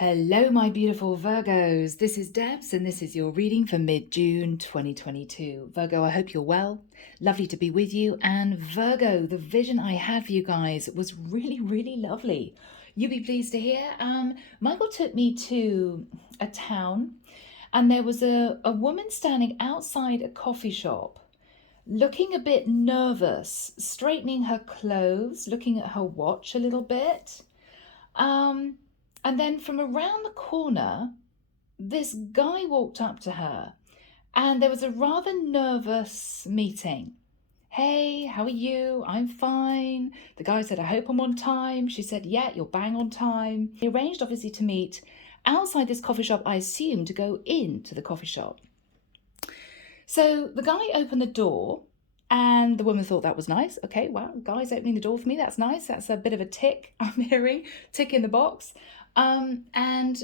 Hello, my beautiful Virgos. This is Debs, and this is your reading for mid-June 2022. Virgo, I hope you're well. Lovely to be with you. And Virgo, the vision I had for you guys was really, really lovely. You'll be pleased to hear. Michael took me to a town, and there was a woman standing outside a coffee shop, looking a bit nervous, straightening her clothes, looking at her watch a little bit. And then from around the corner, this guy walked up to her, and there was a rather nervous meeting. Hey, how are you? I'm fine. The guy said, I hope I'm on time. She said, yeah, you're bang on time. He arranged, obviously, to meet outside this coffee shop, I assume, to go into the coffee shop. So the guy opened the door, and the woman thought that was nice. Okay, wow, guy's opening the door for me. That's nice. That's a bit of a tick I'm hearing, tick in the box. And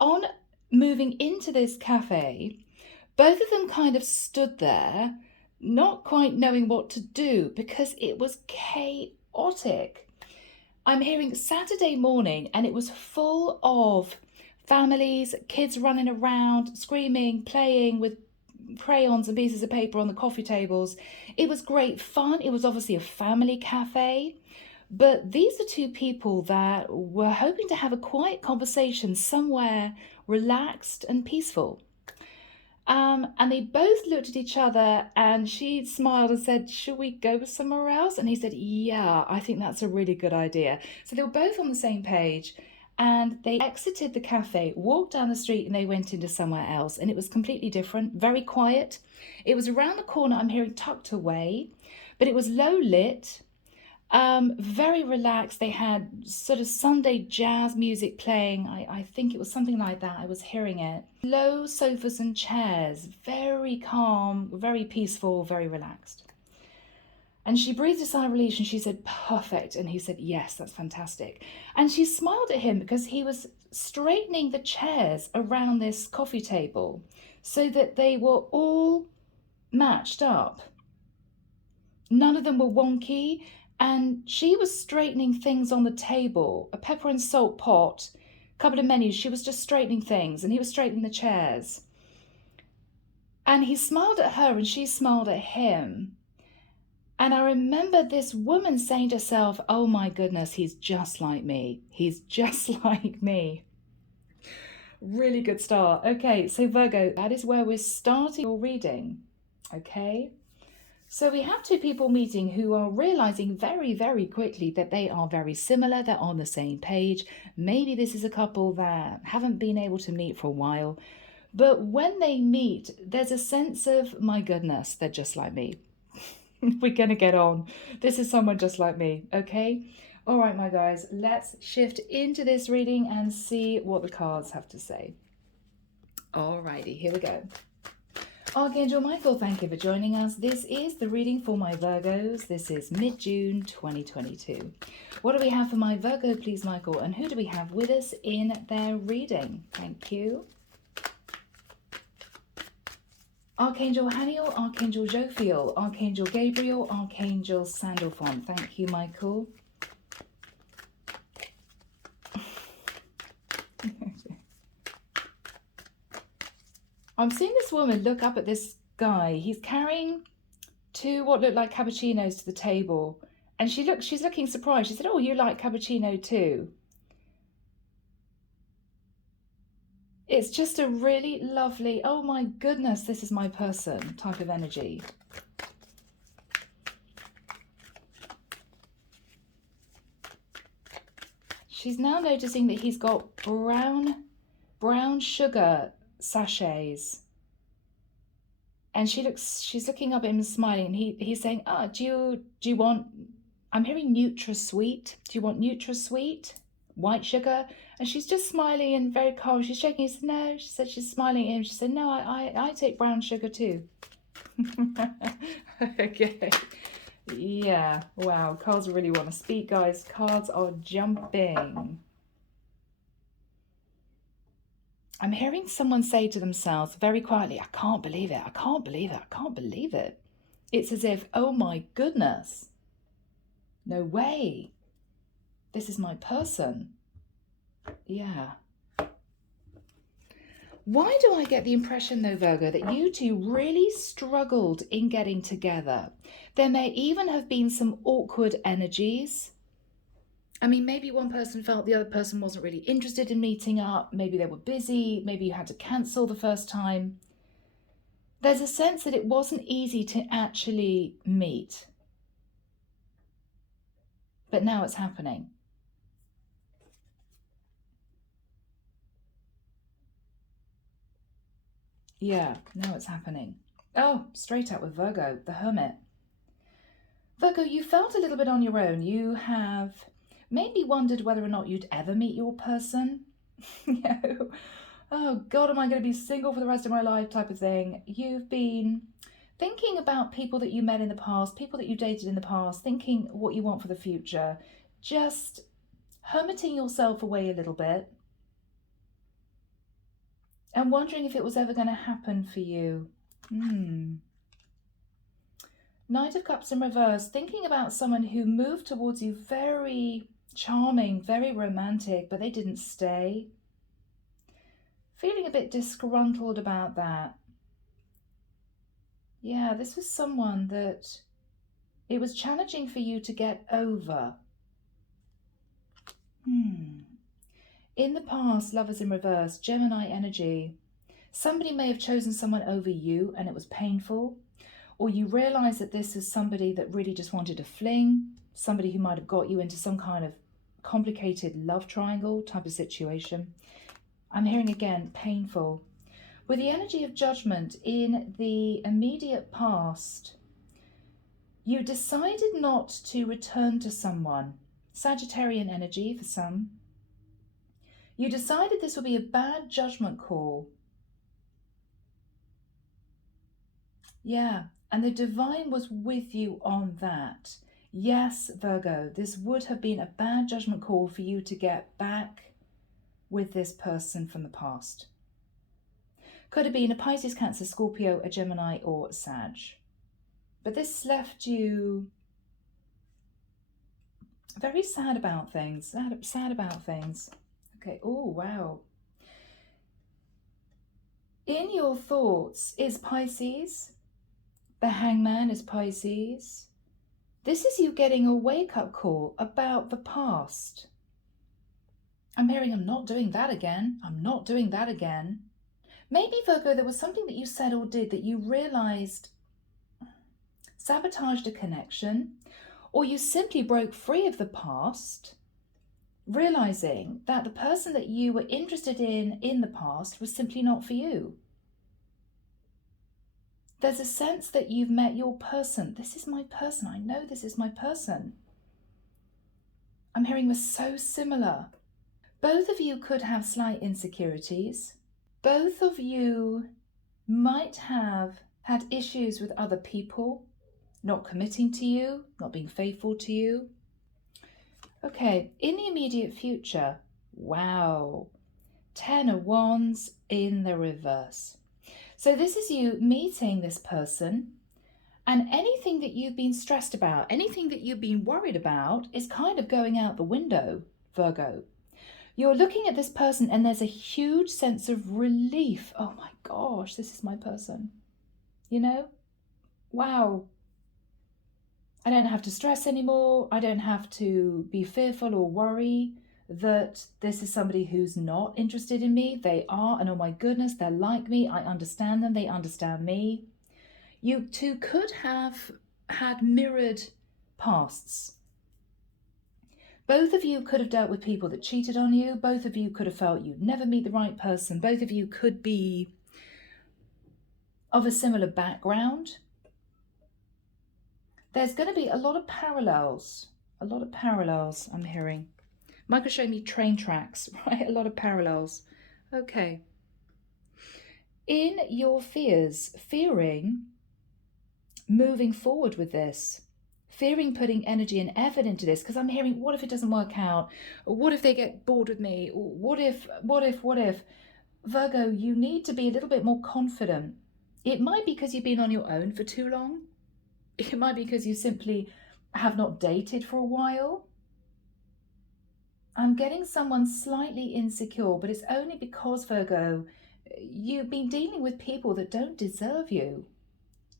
on moving into this cafe, both of them kind of stood there, not quite knowing what to do because it was chaotic. I'm hearing Saturday morning, and it was full of families, kids running around, screaming, playing with crayons and pieces of paper on the coffee tables. It was great fun. It was obviously a family cafe. But these are two people that were hoping to have a quiet conversation somewhere relaxed and peaceful. And they both looked at each other, and she smiled and said, should we go somewhere else? And he said, yeah, I think that's a really good idea. So they were both on the same page, and they exited the cafe, walked down the street, and they went into somewhere else. And it was completely different, very quiet. It was around the corner, I'm hearing tucked away, but it was low lit. Very relaxed. They had sort of Sunday jazz music playing. I think it was something like that. I was hearing it. Low sofas and chairs, very calm, very peaceful, very relaxed. And she breathed a sigh of relief, and she said, perfect. And he said, yes, that's fantastic. And she smiled at him because he was straightening the chairs around this coffee table so that they were all matched up. None of them were wonky. And she was straightening things on the table, a pepper and salt pot, a couple of menus. She was just straightening things, and he was straightening the chairs. And he smiled at her, and she smiled at him. And I remember this woman saying to herself, oh my goodness, he's just like me. He's just like me. Really good start. Okay, so Virgo, that is where we're starting your reading. Okay. So we have two people meeting who are realizing very, very quickly that they are very similar. They're on the same page. Maybe this is a couple that haven't been able to meet for a while. But when they meet, there's a sense of, my goodness, they're just like me. We're going to get on. This is someone just like me, okay? All right, my guys, let's shift into this reading and see what the cards have to say. All righty, here we go. Archangel Michael, thank you for joining us. This is the reading for my Virgos. This is mid-June 2022. What do we have for my Virgo, please, Michael? And who do we have with us in their reading? Thank you. Archangel Haniel, Archangel Jophiel, Archangel Gabriel, Archangel Sandalphon. Thank you, Michael. I'm seeing this woman look up at this guy. He's carrying two what look like cappuccinos to the table. And she's looking surprised. She said, oh, you like cappuccino too? It's just a really lovely, oh my goodness, this is my person type of energy. She's now noticing that he's got brown sugar sachets, and she's looking up at him and smiling, and he's saying, do you want, I'm hearing NutraSweet, do you want NutraSweet, white sugar? And she's just smiling and very calm. She's shaking. He said, no. She said, she's smiling at him. She said, no, I take brown sugar too. Okay. Yeah, wow, cards really want to speak, guys. Cards are jumping. I'm hearing someone say to themselves very quietly, I can't believe it, I can't believe it, I can't believe it. It's as if, oh my goodness, no way, this is my person. Yeah, Why do I get the impression, though, Virgo, that you two really struggled in getting together? There may even have been some awkward energies. I mean, maybe one person felt the other person wasn't really interested in meeting up. Maybe they were busy. Maybe you had to cancel the first time. There's a sense that it wasn't easy to actually meet. But now it's happening. Yeah, now it's happening. Oh, straight up with Virgo, the Hermit. Virgo, you felt a little bit on your own. You have maybe wondered whether or not you'd ever meet your person. You know, oh God, am I going to be single for the rest of my life type of thing. You've been thinking about people that you met in the past, people that you dated in the past, thinking what you want for the future, just hermiting yourself away a little bit and wondering if it was ever going to happen for you. Knight of Cups in reverse, thinking about someone who moved towards you very charming, very romantic, but they didn't stay. Feeling a bit disgruntled about that. Yeah, this was someone that it was challenging for you to get over. In the past, Lovers in reverse, Gemini energy. Somebody may have chosen someone over you and it was painful. Or you realize that this is somebody that really just wanted a fling, somebody who might have got you into some kind of complicated love triangle type of situation. I'm hearing again, painful. With the energy of judgment in the immediate past, you decided not to return to someone. Sagittarian energy for some. You decided this would be a bad judgment call. Yeah, and the divine was with you on that. Yes, Virgo, this would have been a bad judgment call for you to get back with this person from the past. Could have been a Pisces, Cancer, Scorpio, a Gemini, or a Sag. But this left you very sad about things. Sad about things. Okay, oh, wow. In your thoughts is Pisces. The Hangman is Pisces. This is you getting a wake-up call about the past. I'm hearing, I'm not doing that again. I'm not doing that again. Maybe, Virgo, there was something that you said or did that you realized sabotaged a connection, or you simply broke free of the past, realizing that the person that you were interested in the past was simply not for you. There's a sense that you've met your person. This is my person. I know this is my person. I'm hearing we're so similar. Both of you could have slight insecurities. Both of you might have had issues with other people, not committing to you, not being faithful to you. Okay, in the immediate future, wow, 10 of Wands in the reverse. So this is you meeting this person, and anything that you've been stressed about, anything that you've been worried about is kind of going out the window, Virgo. You're looking at this person and there's a huge sense of relief. Oh my gosh, this is my person. You know? Wow. I don't have to stress anymore. I don't have to be fearful or worry that this is somebody who's not interested in me. They are, and oh my goodness, they're like me. I understand them. They understand me. You two could have had mirrored pasts. Both of you could have dealt with people that cheated on you. Both of you could have felt you'd never meet the right person. Both of you could be of a similar background. There's going to be a lot of parallels. I'm hearing. Michael showed me train tracks, right? A lot of parallels. Okay. In your fears, fearing moving forward with this, fearing putting energy and effort into this, because I'm hearing, what if it doesn't work out? Or what if they get bored with me? Or what if? Virgo, you need to be a little bit more confident. It might be because you've been on your own for too long. It might be because you simply have not dated for a while. I'm getting someone slightly insecure, but it's only because, Virgo, you've been dealing with people that don't deserve you.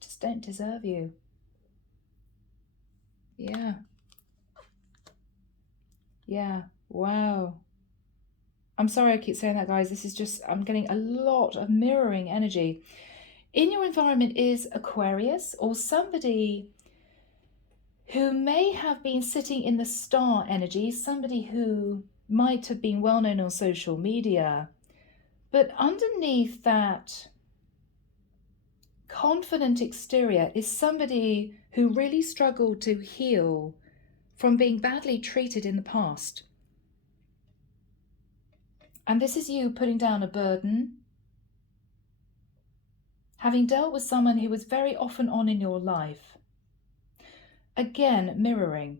Just don't deserve you. Yeah. Yeah. Wow. I'm sorry I keep saying that, guys. This is just, I'm getting a lot of mirroring energy. In your environment is Aquarius, or somebody who may have been sitting in the star energy, somebody who might have been well known on social media, but underneath that confident exterior is somebody who really struggled to heal from being badly treated in the past. And this is you putting down a burden, having dealt with someone who was very off and on in your life. Again, mirroring.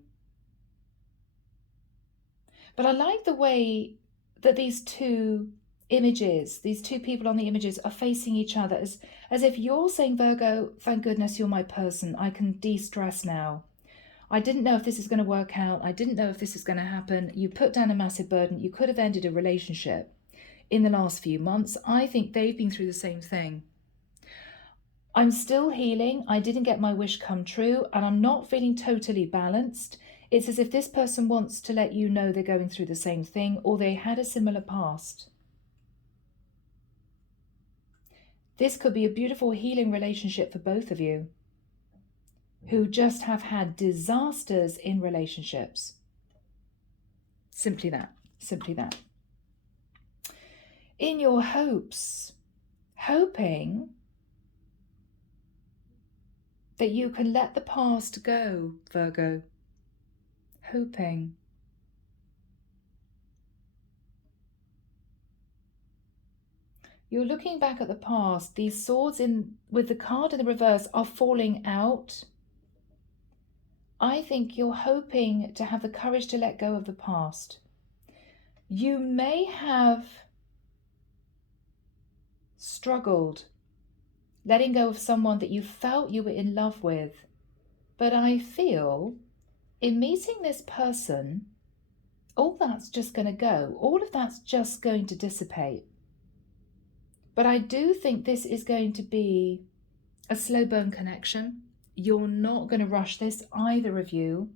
But I like the way that these two images, these two people on the images are facing each other as if you're saying, Virgo, thank goodness you're my person. I can de-stress now. I didn't know if this is going to work out. I didn't know if this is going to happen. You put down a massive burden. You could have ended a relationship in the last few months. I think they've been through the same thing. I'm still healing. I didn't get my wish come true, and I'm not feeling totally balanced. It's as if this person wants to let you know they're going through the same thing, or they had a similar past. This could be a beautiful healing relationship for both of you who just have had disasters in relationships. Simply that. Simply that. In your hopes, hoping that you can let the past go, Virgo. Hoping. You're looking back at the past. These swords with the card in the reverse are falling out. I think you're hoping to have the courage to let go of the past. You may have struggled letting go of someone that you felt you were in love with. But I feel in meeting this person, all that's just going to go. All of that's just going to dissipate. But I do think this is going to be a slow burn connection. You're not going to rush this, either of you.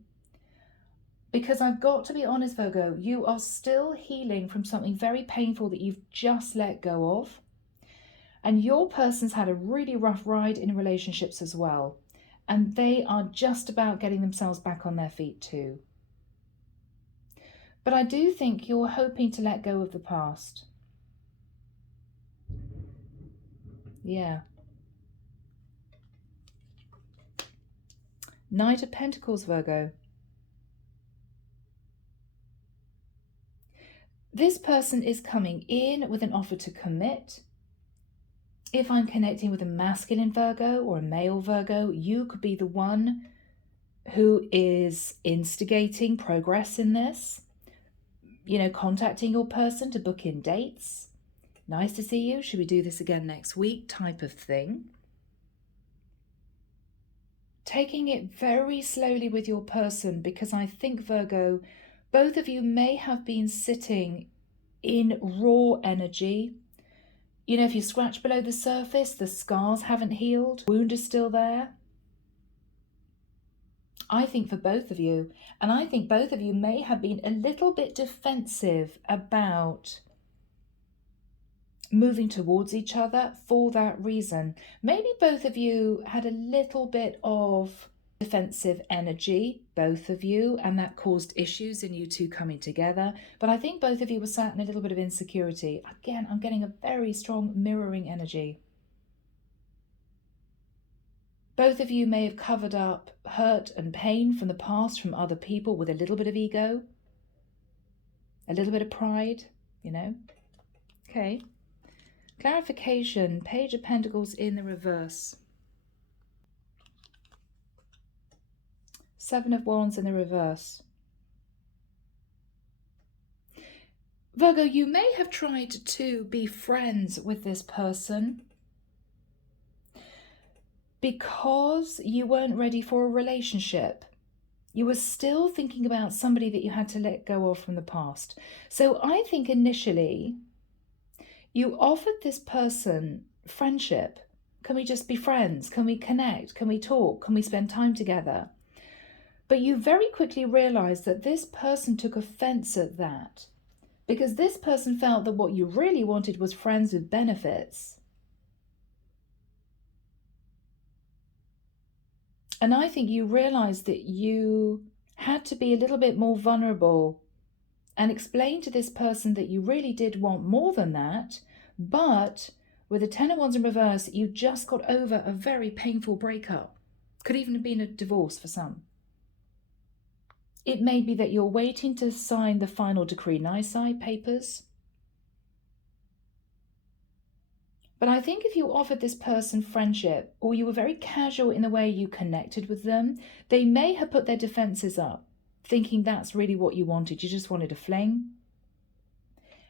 Because I've got to be honest, Virgo, you are still healing from something very painful that you've just let go of. And your person's had a really rough ride in relationships as well. And they are just about getting themselves back on their feet too. But I do think you're hoping to let go of the past. Yeah. Knight of Pentacles, Virgo. This person is coming in with an offer to commit. If I'm connecting with a masculine Virgo or a male Virgo, you could be the one who is instigating progress in this. You know, contacting your person to book in dates. Nice to see you. Should we do this again next week? Type of thing. Taking it very slowly with your person, because I think, Virgo, both of you may have been sitting in raw energy. You know, if you scratch below the surface, the scars haven't healed, the wound is still there. I think for both of you, and I think both of you may have been a little bit defensive about moving towards each other for that reason. Maybe both of you had a little bit of defensive energy, both of you, and that caused issues in you two coming together. But I think both of you were sat in a little bit of insecurity. Again, I'm getting a very strong mirroring energy. Both of you may have covered up hurt and pain from the past from other people with a little bit of ego, a little bit of pride, you know. Okay. Clarification, Page of Pentacles in the reverse. Seven of Wands in the reverse. Virgo, you may have tried to be friends with this person because you weren't ready for a relationship. You were still thinking about somebody that you had to let go of from the past. So I think initially You offered this person friendship. Can we just be friends? Can we connect? Can we talk? Can we spend time together? But you very quickly realized that this person took offense at that, because this person felt that what you really wanted was friends with benefits. And I think you realized that you had to be a little bit more vulnerable and explain to this person that you really did want more than that, but with the Ten of Wands in reverse, you just got over a very painful breakup. Could even have been a divorce for some. It may be that you're waiting to sign the final decree nisi papers. But I think if you offered this person friendship, or you were very casual in the way you connected with them, they may have put their defenses up, thinking that's really what you wanted. You just wanted a fling.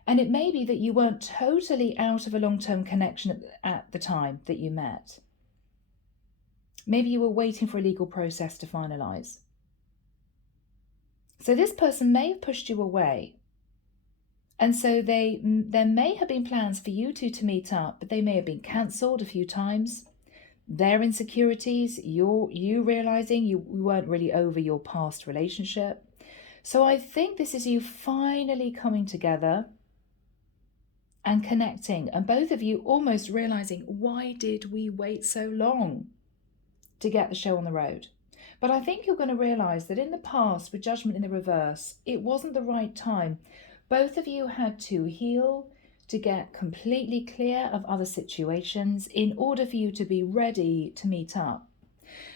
And it may be that you weren't totally out of a long-term connection at the time that you met. Maybe you were waiting for a legal process to finalize. So this person may have pushed you away. And so there may have been plans for you two to meet up, but they may have been cancelled a few times. Their insecurities, you realizing you weren't really over your past relationship. So I think this is you finally coming together and connecting, and both of you almost realizing, why did we wait so long to get the show on the road? But I think you're going to realize that in the past, with Judgment in the reverse, it wasn't the right time. Both of you had to heal, to get completely clear of other situations in order for you to be ready to meet up.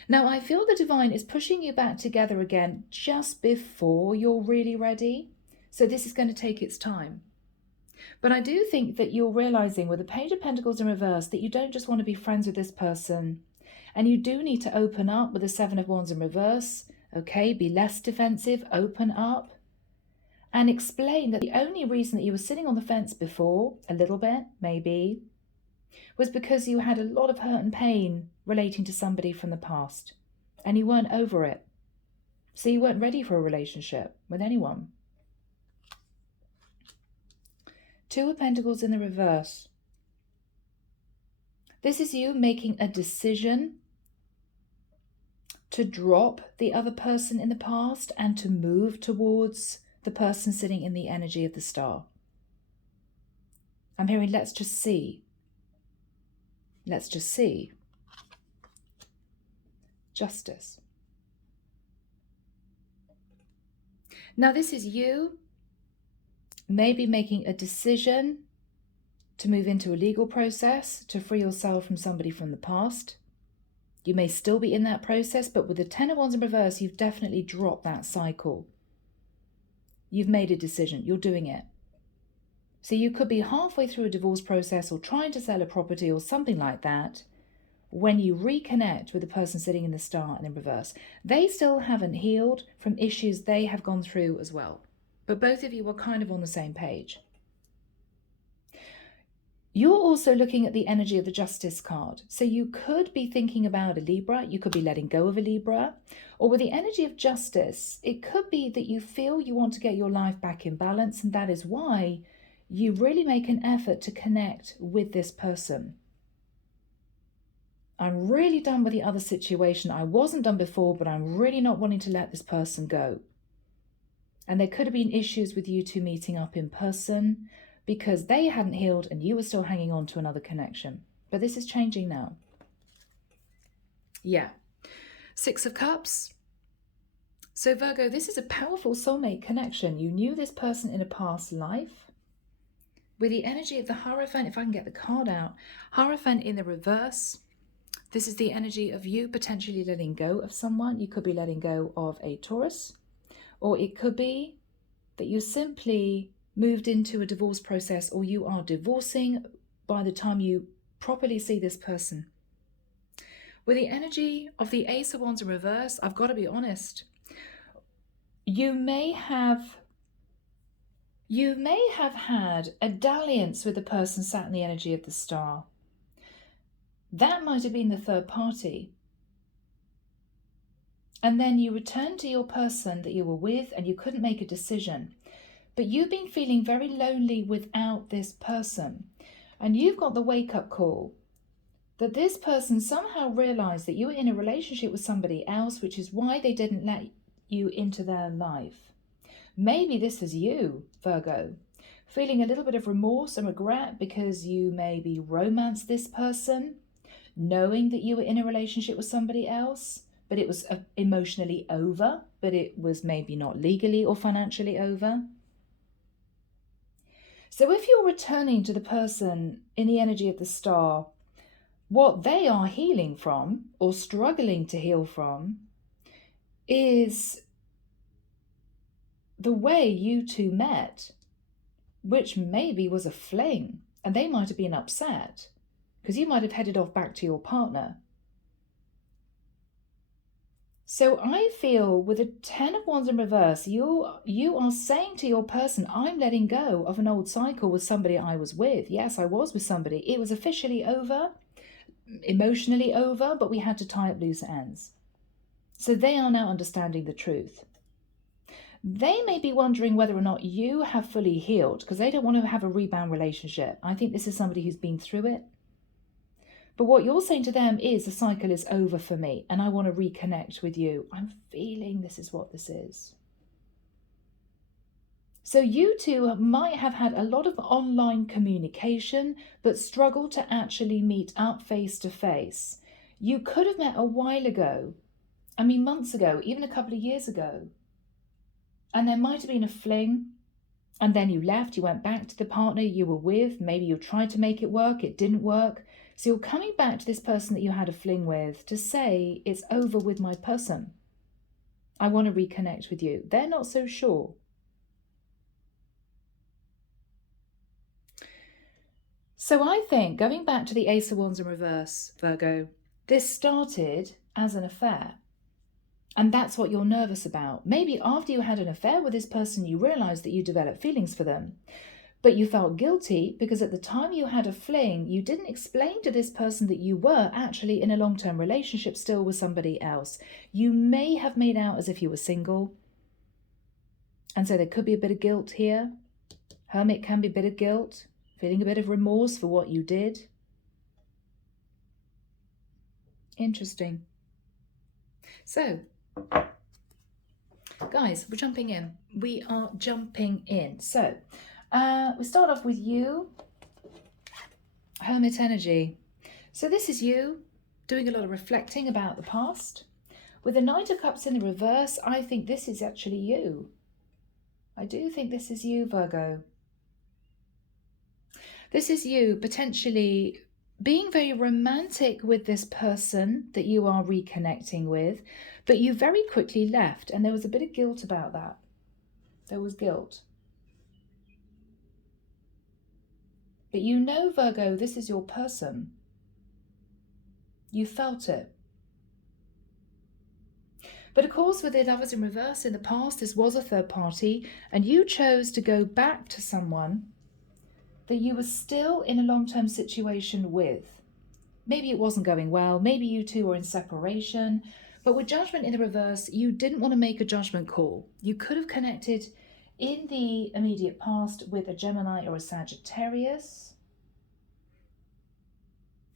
Now, I feel the divine is pushing you back together again just before you're really ready. So this is going to take its time. But I do think that you're realizing with the Page of Pentacles in reverse that you don't just want to be friends with this person. And you do need to open up with the Seven of Wands in reverse. Okay, be less defensive, open up. And explain that the only reason that you were sitting on the fence before, a little bit, maybe, was because you had a lot of hurt and pain relating to somebody from the past. And you weren't over it. So you weren't ready for a relationship with anyone. Two of Pentacles in the reverse. This is you making a decision to drop the other person in the past and to move towards the person sitting in the energy of the star. I'm hearing, let's just see. Let's just see. Justice. Now this is you maybe making a decision to move into a legal process to free yourself from somebody from the past. You may still be in that process, but with the Ten of Wands in reverse, you've definitely dropped that cycle. You've made a decision. You're doing it. So you could be halfway through a divorce process or trying to sell a property or something like that when you reconnect with the person sitting in the star and in reverse. They still haven't healed from issues they have gone through as well. But both of you are kind of on the same page. You're also looking at the energy of the Justice card. So you could be thinking about a Libra. You could be letting go of a Libra. Or with the energy of Justice, it could be that you feel you want to get your life back in balance. And that is why you really make an effort to connect with this person. I'm really done with the other situation. I wasn't done before, but I'm really not wanting to let this person go. And there could have been issues with you two meeting up in person because they hadn't healed and you were still hanging on to another connection. But this is changing now. Yeah. Six of Cups. So Virgo, this is a powerful soulmate connection. You knew this person in a past life. With the energy of the Hierophant, if I can get the card out, Hierophant in the reverse. This is the energy of you potentially letting go of someone. You could be letting go of a Taurus. Or it could be that you simply moved into a divorce process, or you are divorcing by the time you properly see this person. With the energy of the Ace of Wands in reverse, I've got to be honest, you may have had a dalliance with the person sat in the energy of the star. That might have been the third party. And then you returned to your person that you were with and you couldn't make a decision. But you've been feeling very lonely without this person. And you've got the wake-up call that this person somehow realized that you were in a relationship with somebody else, which is why they didn't let you into their life. Maybe this is you, Virgo, feeling a little bit of remorse and regret because you maybe romanced this person, knowing that you were in a relationship with somebody else, but it was emotionally over, but it was maybe not legally or financially over. So if you're returning to the person in the energy of the star, what they are healing from or struggling to heal from is the way you two met, which maybe was a fling, and they might have been upset because you might have headed off back to your partner. So I feel with a 10 of Wands in reverse, you are saying to your person, I'm letting go of an old cycle with somebody I was with. Yes, I was with somebody. It was officially over, emotionally over, but we had to tie up loose ends. So they are now understanding the truth. They may be wondering whether or not you have fully healed because they don't want to have a rebound relationship. I think this is somebody who's been through it. But what you're saying to them is the cycle is over for me and I want to reconnect with you. I'm feeling this is what this is. So you two might have had a lot of online communication, but struggled to actually meet up face to face. You could have met a while ago. I mean, months ago, even a couple of years ago. And there might have been a fling. And then you left, you went back to the partner you were with. Maybe you tried to make it work, it didn't work. So you're coming back to this person that you had a fling with to say, it's over with my person. I want to reconnect with you. They're not so sure. So I think, going back to the Ace of Wands in reverse, Virgo, this started as an affair. And that's what you're nervous about. Maybe after you had an affair with this person, you realized that you developed feelings for them. But you felt guilty because at the time you had a fling, you didn't explain to this person that you were actually in a long-term relationship still with somebody else. You may have made out as if you were single. And so there could be a bit of guilt here. Hermit can be a bit of guilt, feeling a bit of remorse for what you did. Interesting. So, guys, we're jumping in. We are jumping in. So, we start off with you, Hermit energy. So this is you doing a lot of reflecting about the past. With the Knight of Cups in the reverse, I think this is actually you. I do think this is you, Virgo. This is you potentially being very romantic with this person that you are reconnecting with, but you very quickly left, and there was a bit of guilt about that. There was guilt. But you know, Virgo, this is your person. You felt it. But of course, with the Lovers in reverse, in the past, this was a third party, and you chose to go back to someone that you were still in a long-term situation with. Maybe it wasn't going well, maybe you two were in separation, but with Judgment in the reverse, you didn't want to make a judgment call. You could have connected in the immediate past with a Gemini or a Sagittarius.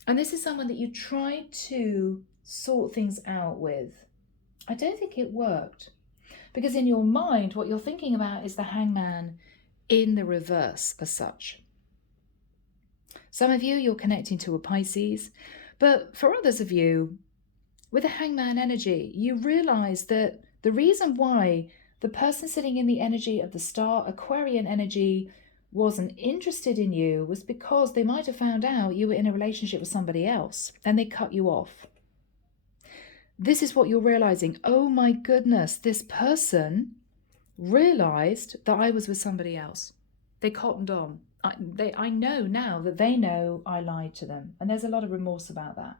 And this is someone that you tried to sort things out with. I don't think it worked. Because in your mind, what you're thinking about is the Hangman in the reverse as such. Some of you, you're connecting to a Pisces. But for others of you, with the Hangman energy, you realize that the reason why the person sitting in the energy of the star, Aquarian energy, wasn't interested in you was because they might have found out you were in a relationship with somebody else and they cut you off. This is what you're realizing. Oh my goodness, this person realized that I was with somebody else. They cottoned on. I know now that they know I lied to them. And there's a lot of remorse about that.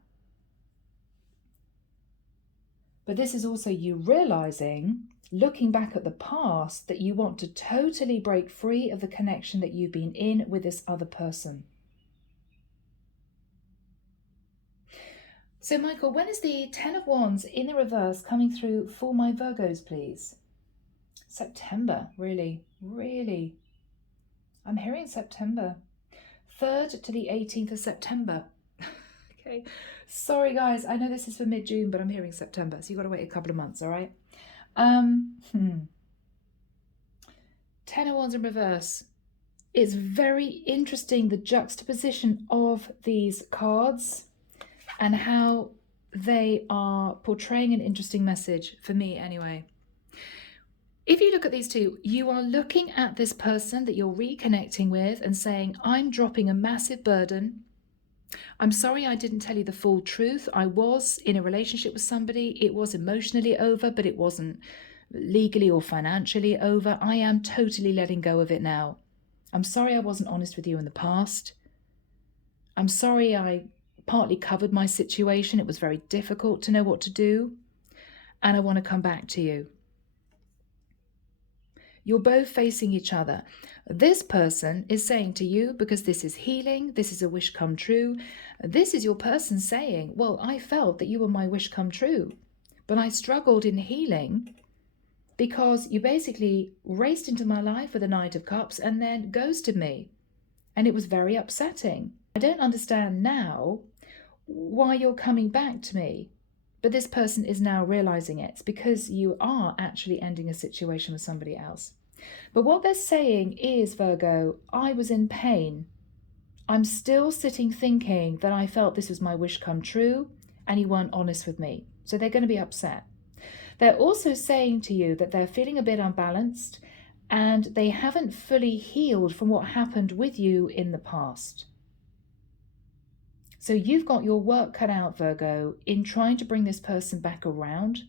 But this is also you realizing, looking back at the past, that you want to totally break free of the connection that you've been in with this other person. So Michael, when is the 10 of Wands in the reverse coming through for my Virgos, please? September, really, really. I'm hearing September. 3rd to the 18th of September. Okay. Sorry, guys. I know this is for mid-June, but I'm hearing September. So you've got to wait a couple of months, all right? 10 of Wands in reverse. It's very interesting, the juxtaposition of these cards and how they are portraying an interesting message, for me anyway. If you look at these two, you are looking at this person that you're reconnecting with and saying, I'm dropping a massive burden. I'm sorry I didn't tell you the full truth. I was in a relationship with somebody. It was emotionally over, but it wasn't legally or financially over. I am totally letting go of it now. I'm sorry I wasn't honest with you in the past. I'm sorry I partly covered my situation. It was very difficult to know what to do. And I want to come back to you. You're both facing each other. This person is saying to you, because this is healing, this is a wish come true. This is your person saying, well, I felt that you were my wish come true, but I struggled in healing because you basically raced into my life with the Knight of Cups and then ghosted me. And it was very upsetting. I don't understand now why you're coming back to me. But this person is now realizing it's because you are actually ending a situation with somebody else. But what they're saying is, Virgo, I was in pain. I'm still sitting thinking that I felt this was my wish come true and you weren't honest with me. So they're going to be upset. They're also saying to you that they're feeling a bit unbalanced and they haven't fully healed from what happened with you in the past. So you've got your work cut out, Virgo, in trying to bring this person back around,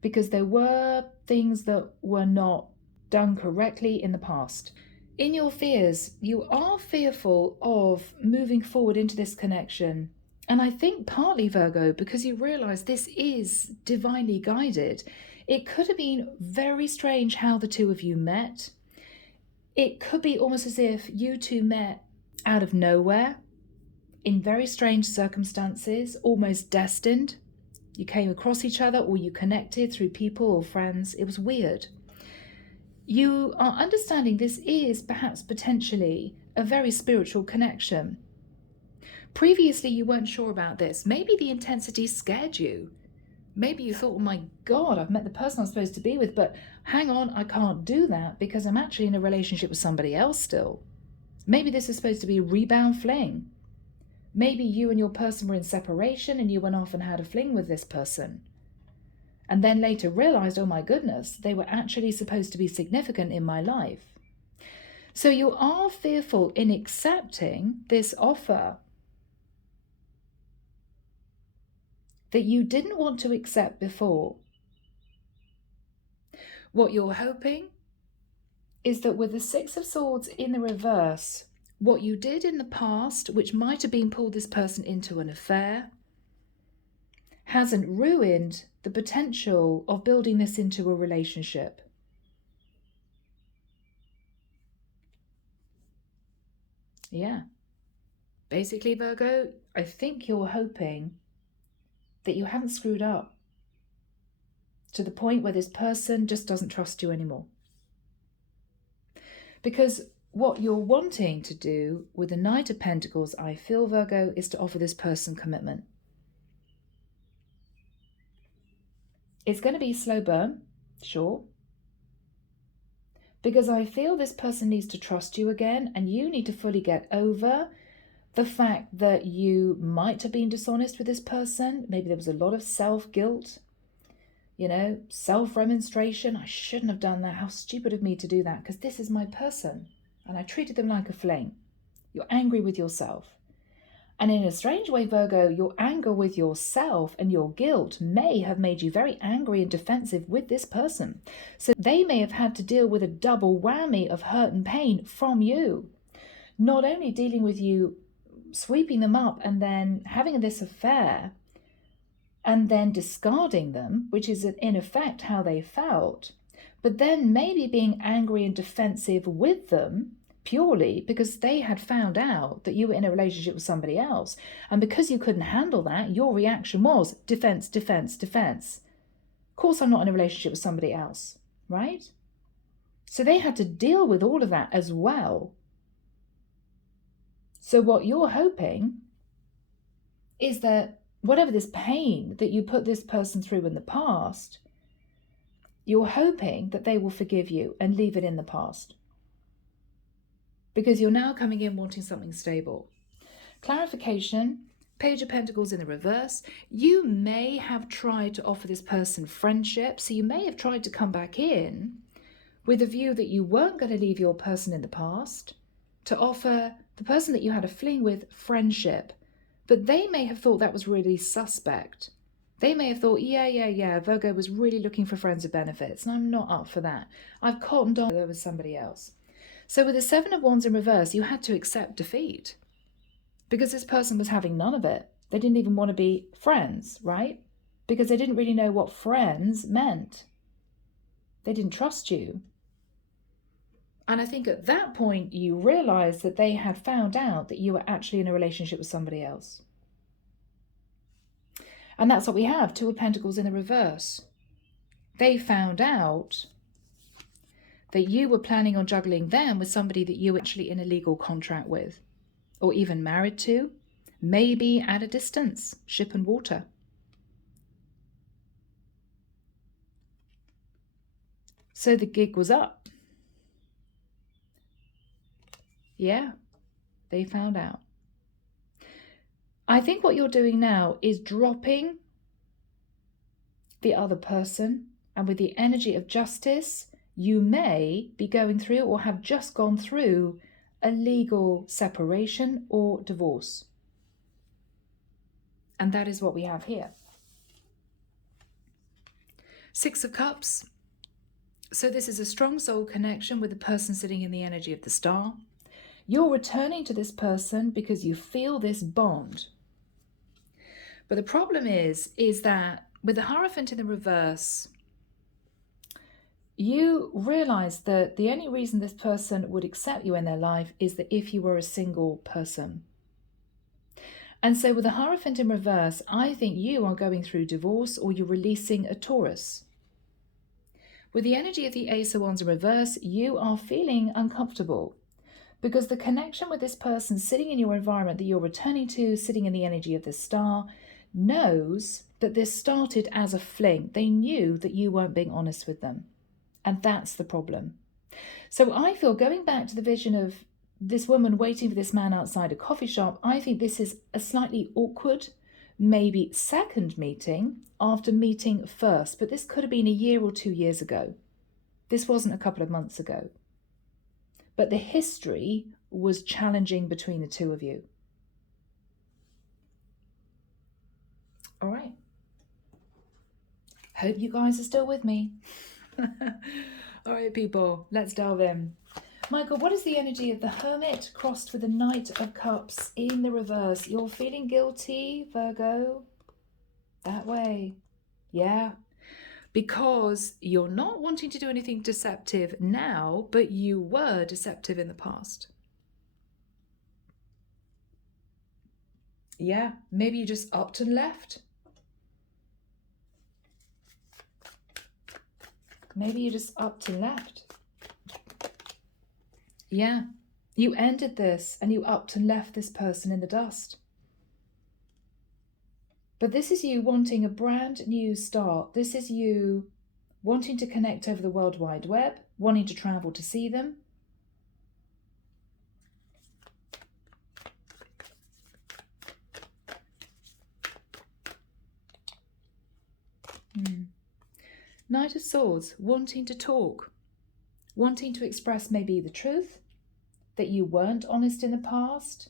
because there were things that were not done correctly in the past. In your fears, you are fearful of moving forward into this connection. And I think partly, Virgo, because you realize this is divinely guided. It could have been very strange how the two of you met. It could be almost as if you two met out of nowhere, in very strange circumstances, almost destined. You came across each other or you connected through people or friends. It was weird. You are understanding this is perhaps potentially a very spiritual connection. Previously, you weren't sure about this. Maybe the intensity scared you. Maybe you thought, oh my God, I've met the person I'm supposed to be with, but hang on, I can't do that because I'm actually in a relationship with somebody else still. Maybe this is supposed to be a rebound fling. Maybe you and your person were in separation and you went off and had a fling with this person. And then later realized, oh my goodness, they were actually supposed to be significant in my life. So you are fearful in accepting this offer that you didn't want to accept before. What you're hoping is that with the Six of Swords in the reverse, what you did in the past, which might have been pulled this person into an affair, hasn't ruined the potential of building this into a relationship. Yeah. Basically, Virgo, I think you're hoping that you haven't screwed up to the point where this person just doesn't trust you anymore. Because what you're wanting to do with the Knight of Pentacles, I feel, Virgo, is to offer this person commitment. It's going to be slow burn, sure. Because I feel this person needs to trust you again, and you need to fully get over the fact that you might have been dishonest with this person. Maybe there was a lot of self-guilt, self-remonstration. I shouldn't have done that. How stupid of me to do that, because this is my person. And I treated them like a fling. You're angry with yourself. And in a strange way, Virgo, your anger with yourself and your guilt may have made you very angry and defensive with this person. So they may have had to deal with a double whammy of hurt and pain from you. Not only dealing with you, sweeping them up and then having this affair and then discarding them, which is in effect how they felt, but then maybe being angry and defensive with them purely because they had found out that you were in a relationship with somebody else. And because you couldn't handle that, your reaction was defense, defense, defense. Of course, I'm not in a relationship with somebody else, right? So they had to deal with all of that as well. So what you're hoping is that whatever this pain that you put this person through in the past, you're hoping that they will forgive you and leave it in the past. Because you're now coming in wanting something stable. Clarification, Page of Pentacles in the reverse. You may have tried to offer this person friendship. So you may have tried to come back in with a view that you weren't going to leave your person in the past, to offer the person that you had a fling with friendship. But they may have thought that was really suspect. They may have thought, yeah, Virgo was really looking for friends with benefits, and I'm not up for that. I've cottoned on there was somebody else. So with the Seven of Wands in reverse, you had to accept defeat because this person was having none of it. They didn't even want to be friends, right? Because they didn't really know what friends meant. They didn't trust you. And I think at that point, you realized that they had found out that you were actually in a relationship with somebody else. And that's what we have, Two of Pentacles in the reverse. They found out that you were planning on juggling them with somebody that you were actually in a legal contract with, or even married to, maybe at a distance, ship and water. So the gig was up. Yeah, they found out. I think what you're doing now is dropping the other person, and with the energy of justice, you may be going through or have just gone through a legal separation or divorce. And that is what we have here. Six of Cups. So this is a strong soul connection with the person sitting in the energy of the star. You're returning to this person because you feel this bond. But the problem is that with the Hierophant in the reverse, you realize that the only reason this person would accept you in their life is that if you were a single person. And so with the Hierophant in reverse, I think you are going through divorce or you're releasing a Taurus. With the energy of the Ace of Wands in reverse, you are feeling uncomfortable because the connection with this person sitting in your environment that you're returning to, sitting in the energy of the star, knows that this started as a fling. They knew that you weren't being honest with them. And that's the problem. So I feel, going back to the vision of this woman waiting for this man outside a coffee shop, I think this is a slightly awkward, maybe second meeting after meeting first. But this could have been a year or 2 years ago. This wasn't a couple of months ago. But the history was challenging between the two of you. All right. Hope you guys are still with me. All right, people, let's delve in. Michael, what is the energy of the Hermit crossed with the Knight of Cups in the reverse? You're feeling guilty, Virgo? That way. Yeah. Because you're not wanting to do anything deceptive now, but you were deceptive in the past. Yeah, maybe you just upped and left. Maybe you just upped and left. Yeah, you ended this and you upped and left this person in the dust. But this is you wanting a brand new start. This is you wanting to connect over the World Wide Web, wanting to travel to see them. Knight of Swords, wanting to talk, wanting to express maybe the truth, that you weren't honest in the past,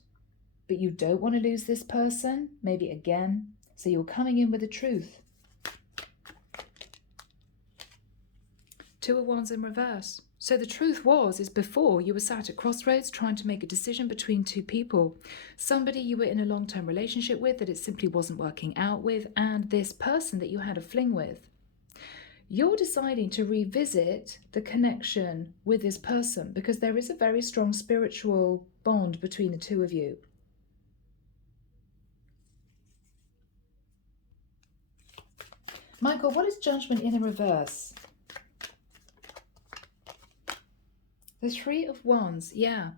but you don't want to lose this person, maybe again. So you're coming in with the truth. Two of Wands in reverse. So the truth is before you were sat at crossroads trying to make a decision between two people. Somebody you were in a long-term relationship with that it simply wasn't working out with, and this person that you had a fling with. You're deciding to revisit the connection with this person because there is a very strong spiritual bond between the two of you. Michael, what is Judgment in the reverse? The Three of Wands, yeah.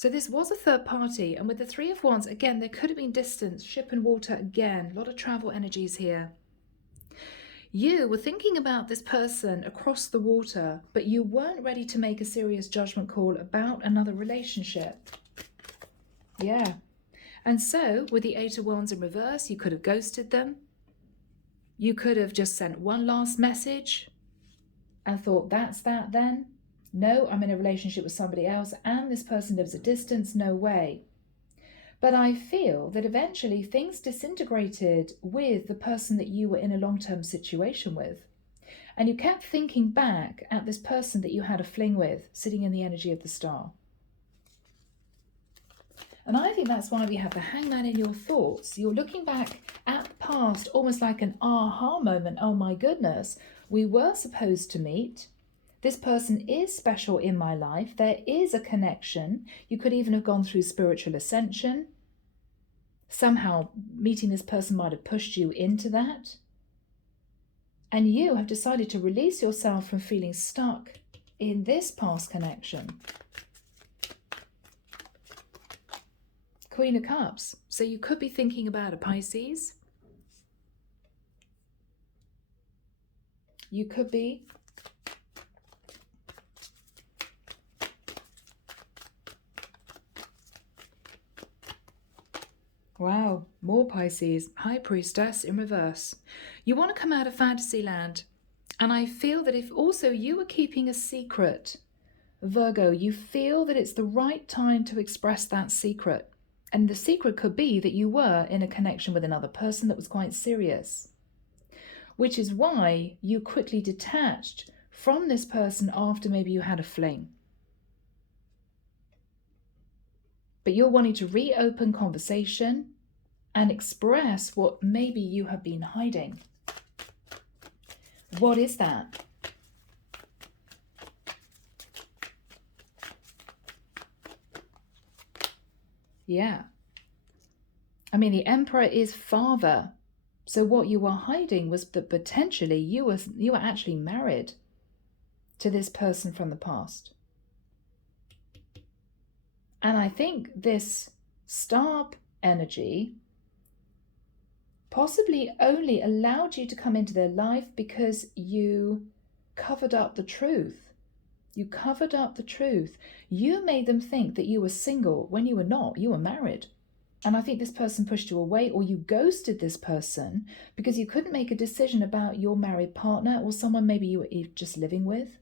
So this was a third party, and with the Three of Wands, again, there could have been distance, ship and water again, a lot of travel energies here. You were thinking about this person across the water, but you weren't ready to make a serious judgment call about another relationship. Yeah. And so, with the Eight of Wands in reverse, you could have ghosted them. You could have just sent one last message and thought, that's that then. No, I'm in a relationship with somebody else and this person lives at distance, no way. But I feel that eventually things disintegrated with the person that you were in a long-term situation with. And you kept thinking back at this person that you had a fling with, sitting in the energy of the star. And I think that's why we have the Hangman in your thoughts. You're looking back at the past, almost like an aha moment. Oh my goodness, we were supposed to meet. This person is special in my life. There is a connection. You could even have gone through spiritual ascension. Somehow meeting this person might have pushed you into that. And you have decided to release yourself from feeling stuck in this past connection. Queen of Cups. So you could be thinking about a Pisces. You could be. Wow, more Pisces. High Priestess in reverse. You want to come out of fantasy land. And I feel that if also you were keeping a secret, Virgo, you feel that it's the right time to express that secret. And the secret could be that you were in a connection with another person that was quite serious. Which is why you quickly detached from this person after maybe you had a fling. But you're wanting to reopen conversation and express what maybe you have been hiding. What is that? Yeah. I mean, the Emperor is father. So what you were hiding was that potentially you were actually married to this person from the past. And I think this star energy possibly only allowed you to come into their life because you covered up the truth. You covered up the truth. You made them think that you were single when you were not. You were married. And I think this person pushed you away, or you ghosted this person because you couldn't make a decision about your married partner or someone maybe you were just living with.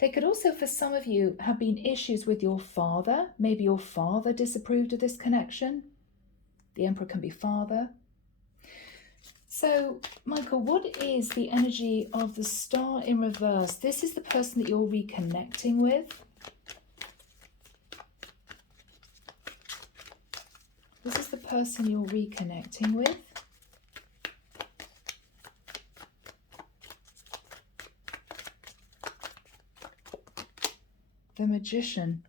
There could also, for some of you, have been issues with your father. Maybe your father disapproved of this connection. The Emperor can be father. So, Michael, what is the energy of the star in reverse? This is the person that you're reconnecting with. This is the person you're reconnecting with. The Magician.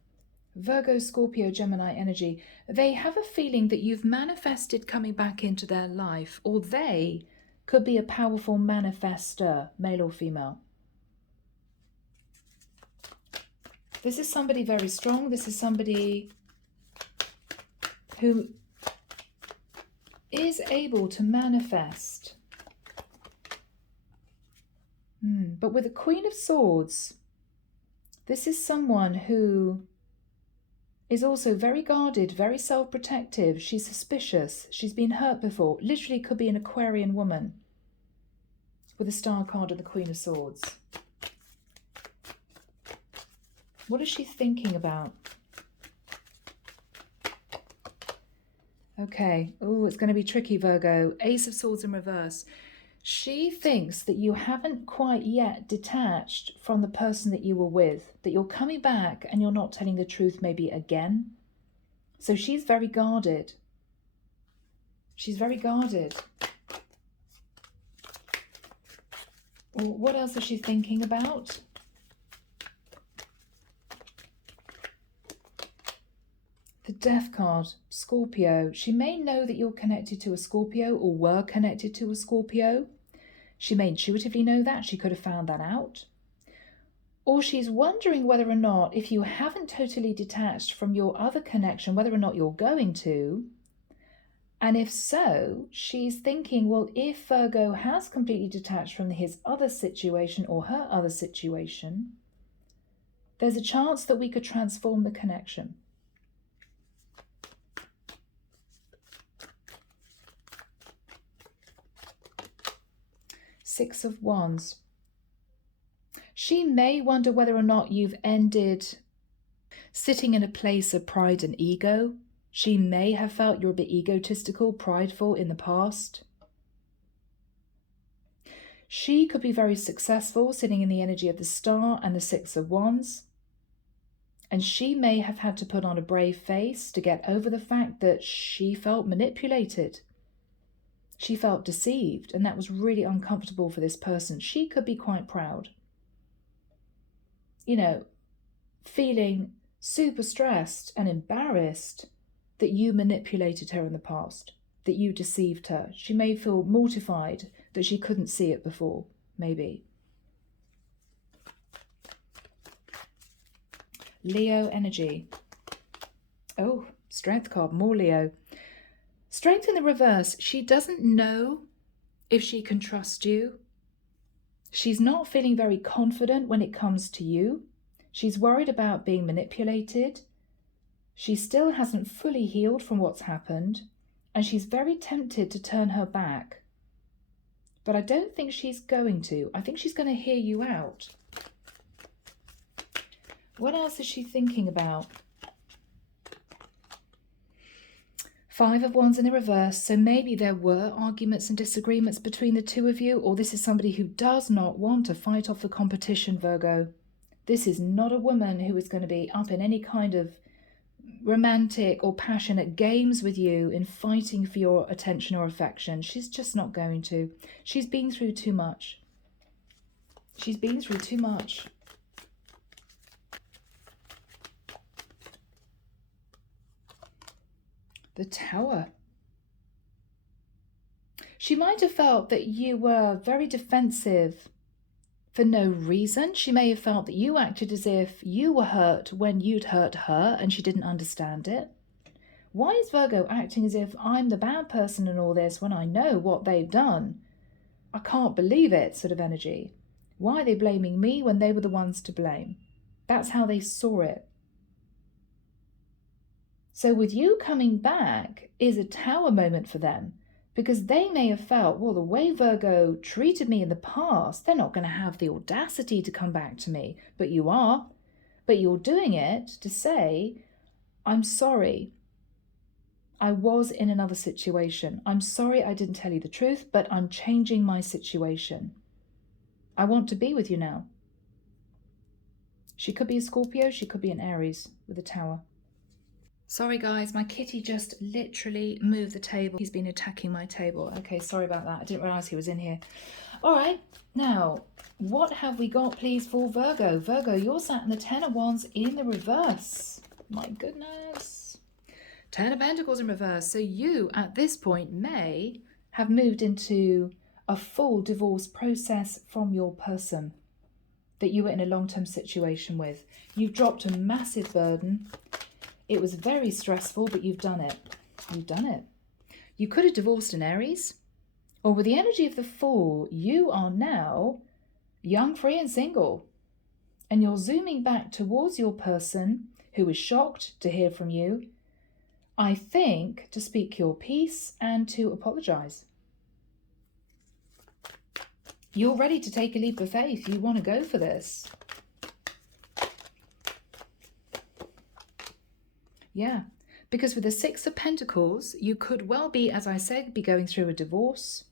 Virgo, Scorpio, Gemini energy. They have a feeling that you've manifested coming back into their life, or they could be a powerful manifester, male or female. This is somebody very strong. This is somebody who is able to manifest. But with the Queen of Swords, this is someone who is also very guarded, very self-protective. She's suspicious. She's been hurt before. Literally could be an Aquarian woman with a star card and the Queen of Swords. What is she thinking about? Okay. Oh, it's going to be tricky, Virgo. Ace of Swords in reverse. She thinks that you haven't quite yet detached from the person that you were with, that you're coming back and you're not telling the truth maybe again. So she's very guarded. She's very guarded. Well, what else is she thinking about? The Death card, Scorpio. She may know that you're connected to a Scorpio or were connected to a Scorpio. She may intuitively know that. She could have found that out. Or she's wondering whether or not, if you haven't totally detached from your other connection, whether or not you're going to. And if so, she's thinking, well, if Virgo has completely detached from his other situation or her other situation, there's a chance that we could transform the connection. Six of Wands. She may wonder whether or not you've ended sitting in a place of pride and ego. She may have felt you're a bit egotistical, prideful in the past. She could be very successful, sitting in the energy of the Star and the Six of Wands. And she may have had to put on a brave face to get over the fact that she felt manipulated. She felt deceived, and that was really uncomfortable for this person. She could be quite proud. You know, feeling super stressed and embarrassed that you manipulated her in the past, that you deceived her. She may feel mortified that she couldn't see it before, maybe. Leo energy. Oh, Strength card, more Leo. Strength in the reverse. She doesn't know if she can trust you. She's not feeling very confident when it comes to you. She's worried about being manipulated. She still hasn't fully healed from what's happened, and she's very tempted to turn her back. But I don't think she's going to. I think she's going to hear you out. What else is she thinking about? Five of Wands in the reverse. So maybe there were arguments and disagreements between the two of you, or this is somebody who does not want to fight off the competition, Virgo. This is not a woman who is going to be up in any kind of romantic or passionate games with you in fighting for your attention or affection. She's just not going to. She's been through too much. She's been through too much. The Tower. She might have felt that you were very defensive for no reason. She may have felt that you acted as if you were hurt when you'd hurt her and she didn't understand it. Why is Virgo acting as if I'm the bad person in all this when I know what they've done? I can't believe it, sort of energy. Why are they blaming me when they were the ones to blame? That's how they saw it. So with you coming back is a Tower moment for them, because they may have felt, well, the way Virgo treated me in the past, they're not going to have the audacity to come back to me. But you are. But you're doing it to say, I'm sorry. I was in another situation. I'm sorry I didn't tell you the truth, but I'm changing my situation. I want to be with you now. She could be a Scorpio. She could be an Aries with a Tower. Sorry guys, my kitty just literally moved the table. He's been attacking my table. Okay, sorry about that. I didn't realise he was in here. All right, now, what have we got, please, for Virgo? Virgo, you're sat in the Ten of Wands in the reverse. My goodness. Ten of Pentacles in reverse. So you, at this point, may have moved into a full divorce process from your person that you were in a long-term situation with. You've dropped a massive burden. It was very stressful, but you've done it. You've done it. You could have divorced an Aries, or with the energy of the Fool, you are now young, free and single. And you're zooming back towards your person who was shocked to hear from you, I think, to speak your piece and to apologize. You're ready to take a leap of faith. You want to go for this. Yeah, because with the Six of Pentacles, you could well be, as I said, be going through a divorce,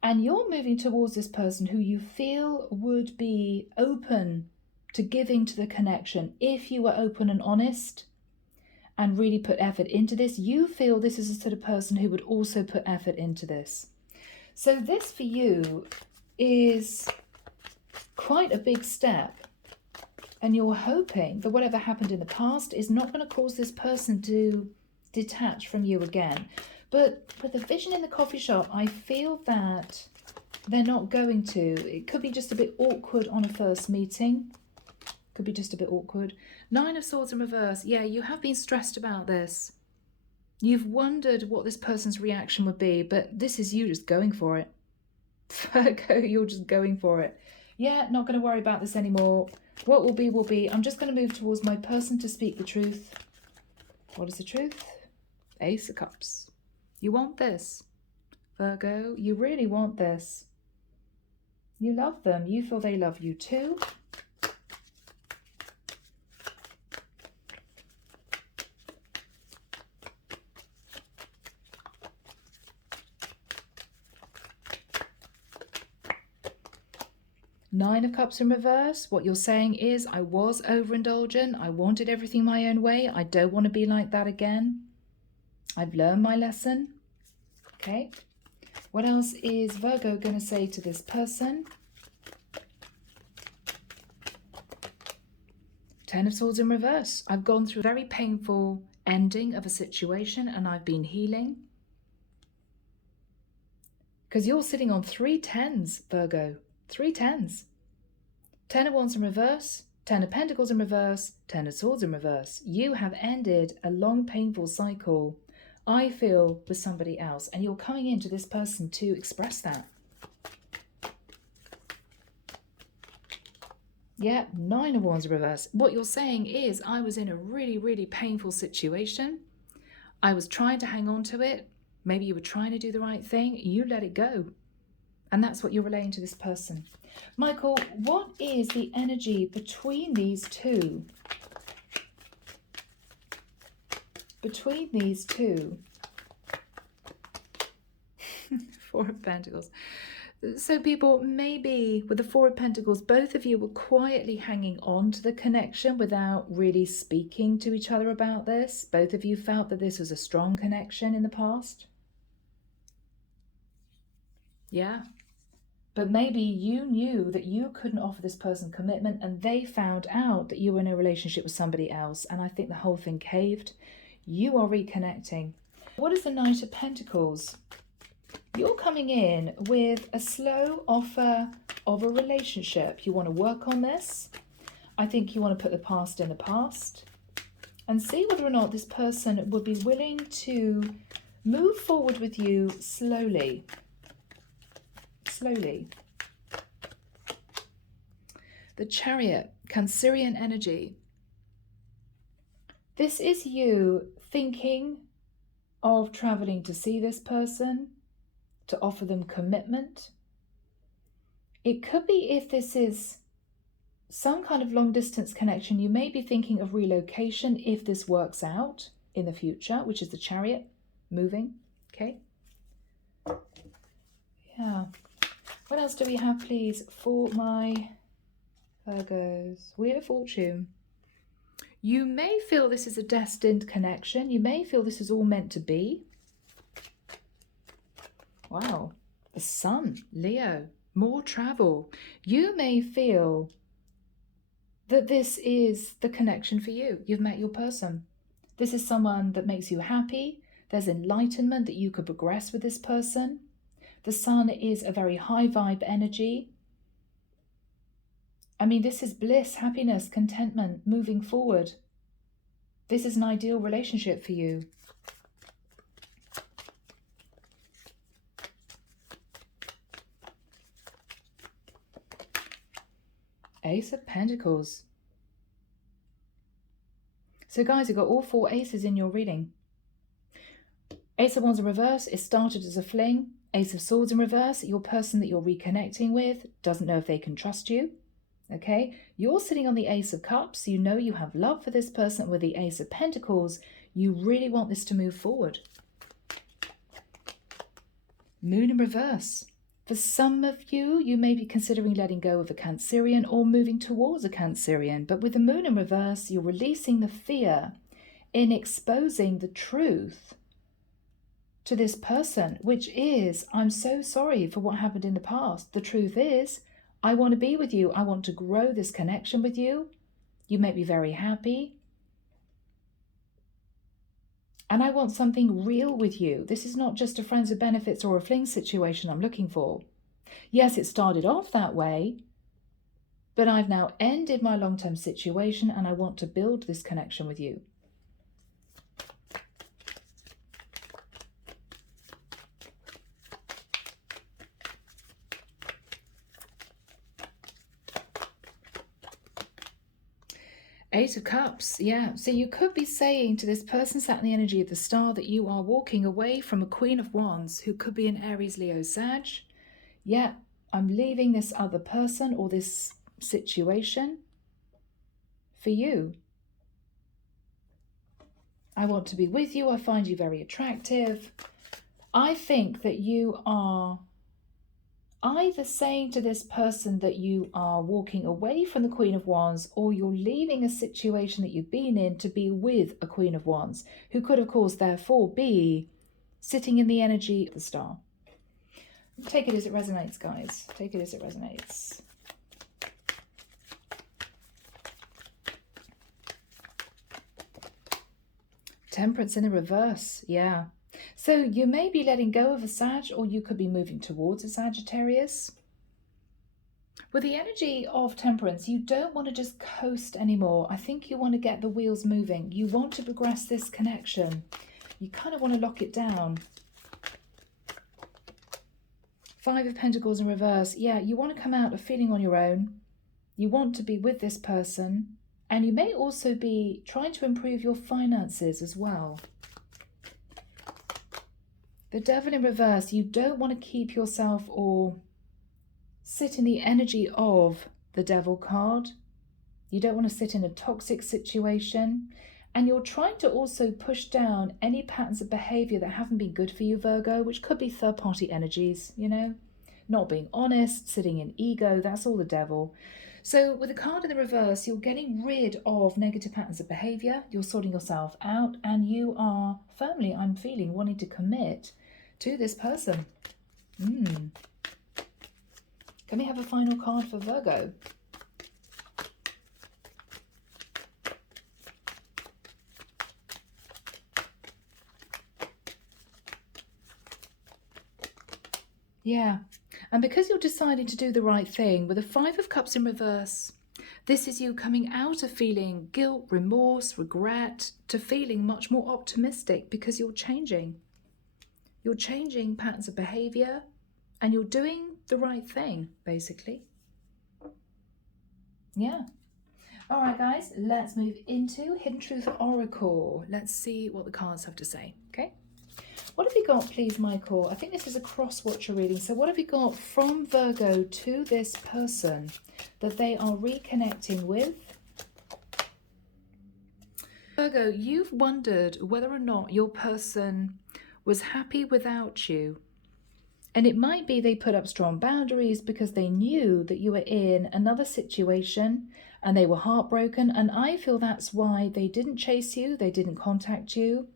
and you're moving towards this person who you feel would be open to giving to the connection. If you were open and honest and really put effort into this, you feel this is the sort of person who would also put effort into this. So this for you is quite a big step. And you're hoping that whatever happened in the past is not going to cause this person to detach from you again. But with the vision in the coffee shop, I feel that they're not going to. It could be just a bit awkward on a first meeting. Could be just a bit awkward. 9 of Swords in reverse. Yeah, you have been stressed about this. You've wondered what this person's reaction would be, but this is you just going for it. Virgo, you're just going for it. Yeah, not going to worry about this anymore. What will be, will be. I'm just going to move towards my person to speak the truth. What is the truth? Ace of Cups. You want this, Virgo. You really want this. You love them. You feel they love you too. Nine of Cups in reverse. What you're saying is, I was overindulgent. I wanted everything my own way. I don't want to be like that again. I've learned my lesson. Okay. What else is Virgo going to say to this person? 10 of Swords in reverse. I've gone through a very painful ending of a situation and I've been healing. Because you're sitting on 3 10s, Virgo. 3 10s. 10 of Wands in reverse, 10 of Pentacles in reverse, 10 of Swords in reverse. You have ended a long, painful cycle, I feel, with somebody else. And you're coming into this person to express that. Yeah, 9 of Wands in reverse. What you're saying is, I was in a really, really painful situation. I was trying to hang on to it. Maybe you were trying to do the right thing. You let it go. And that's what you're relaying to this person. Michael, what is the energy between these two? Between these two. 4 of Pentacles. So people, maybe with the 4 of Pentacles, both of you were quietly hanging on to the connection without really speaking to each other about this. Both of you felt that this was a strong connection in the past. Yeah. But maybe you knew that you couldn't offer this person commitment and they found out that you were in a relationship with somebody else. And I think the whole thing caved. You are reconnecting. What is the Knight of Pentacles? You're coming in with a slow offer of a relationship. You want to work on this. I think you want to put the past in the past and see whether or not this person would be willing to move forward with you slowly. Slowly. The Chariot, Cancerian energy. This is you thinking of traveling to see this person, to offer them commitment. It could be, if this is some kind of long distance connection, you may be thinking of relocation if this works out in the future, which is the Chariot, moving. Okay. Yeah. What else do we have, please, for my Virgos? Wheel of Fortune. You may feel this is a destined connection. You may feel this is all meant to be. Wow. The Sun, Leo, more travel. You may feel that this is the connection for you. You've met your person. This is someone that makes you happy. There's enlightenment that you could progress with this person. The Sun is a very high vibe energy. I mean, this is bliss, happiness, contentment, moving forward. This is an ideal relationship for you. Ace of Pentacles. So guys, you've got all 4 aces in your reading. Ace of Wands in reverse, it started as a fling. Ace of Swords in reverse, your person that you're reconnecting with doesn't know if they can trust you. Okay, you're sitting on the Ace of Cups. You know you have love for this person. With the Ace of Pentacles, you really want this to move forward. Moon in reverse. For some of you, you may be considering letting go of a Cancerian or moving towards a Cancerian. But with the Moon in reverse, you're releasing the fear in exposing the truth to this person, which is, I'm so sorry for what happened in the past. The truth is, I want to be with you. I want to grow this connection with you. You make me very happy. And I want something real with you. This is not just a friends with benefits or a fling situation I'm looking for. Yes, it started off that way, but I've now ended my long-term situation and I want to build this connection with you. Eight of Cups, yeah. So you could be saying to this person sat in the energy of the star that you are walking away from a Queen of Wands who could be an Aries, Leo, Sag. Yeah, I'm leaving this other person or this situation for you. I want to be with you. I find you very attractive. I think that you are either saying to this person that you are walking away from the Queen of Wands, or you're leaving a situation that you've been in to be with a Queen of Wands, who could, of course, therefore be sitting in the energy of the star. Take it as it resonates, guys. Take it as it resonates. Temperance in the reverse, yeah. So you may be letting go of a Sag, or you could be moving towards a Sagittarius. With the energy of Temperance, you don't want to just coast anymore. I think you want to get the wheels moving. You want to progress this connection. You kind of want to lock it down. Five of Pentacles in reverse. Yeah, you want to come out of feeling on your own. You want to be with this person. And you may also be trying to improve your finances as well. The Devil in reverse, you don't want to keep yourself or sit in the energy of the Devil card. You don't want to sit in a toxic situation. And you're trying to also push down any patterns of behavior that haven't been good for you, Virgo, which could be third-party energies, you know, not being honest, sitting in ego, that's all the Devil. So with the card in the reverse, you're getting rid of negative patterns of behavior, you're sorting yourself out, and you are firmly, I'm feeling, wanting to commit to this person. Can we have a final card for Virgo? Yeah, and because you're deciding to do the right thing, with the Five of Cups in reverse, this is you coming out of feeling guilt, remorse, regret, to feeling much more optimistic because you're changing. You're changing patterns of behavior and you're doing the right thing, basically. Yeah. All right, guys, let's move into Hidden Truth Oracle. Let's see what the cards have to say, okay? What have you got, please, Michael? I think this is a cross-watcher reading. So what have you got from Virgo to this person that they are reconnecting with? Virgo, you've wondered whether or not your person was happy without you. And it might be they put up strong boundaries because they knew that you were in another situation and they were heartbroken. And I feel that's why they didn't chase you, they didn't contact you.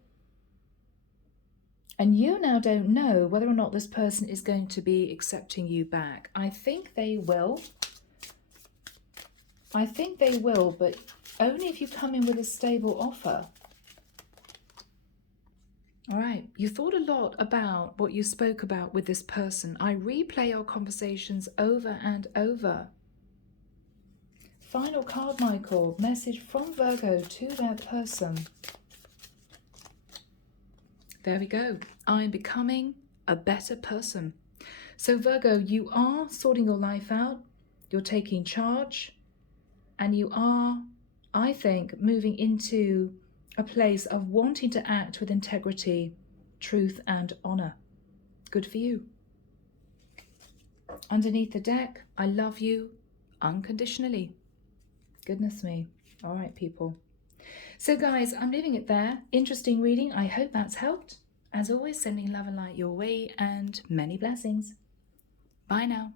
And you now don't know whether or not this person is going to be accepting you back. I think they will. I think they will, but only if you come in with a stable offer. All right, you thought a lot about what you spoke about with this person. I replay our conversations over and over. Final card, Michael. Message from Virgo to that person. There we go. I'm becoming a better person. So Virgo, you are sorting your life out. You're taking charge. And you are, I think, moving into a place of wanting to act with integrity, truth, and honor. Good for you. Underneath the deck, I love you unconditionally. Goodness me. All right, people. So guys, I'm leaving it there. Interesting reading. I hope that's helped. As always, sending love and light your way and many blessings. Bye now.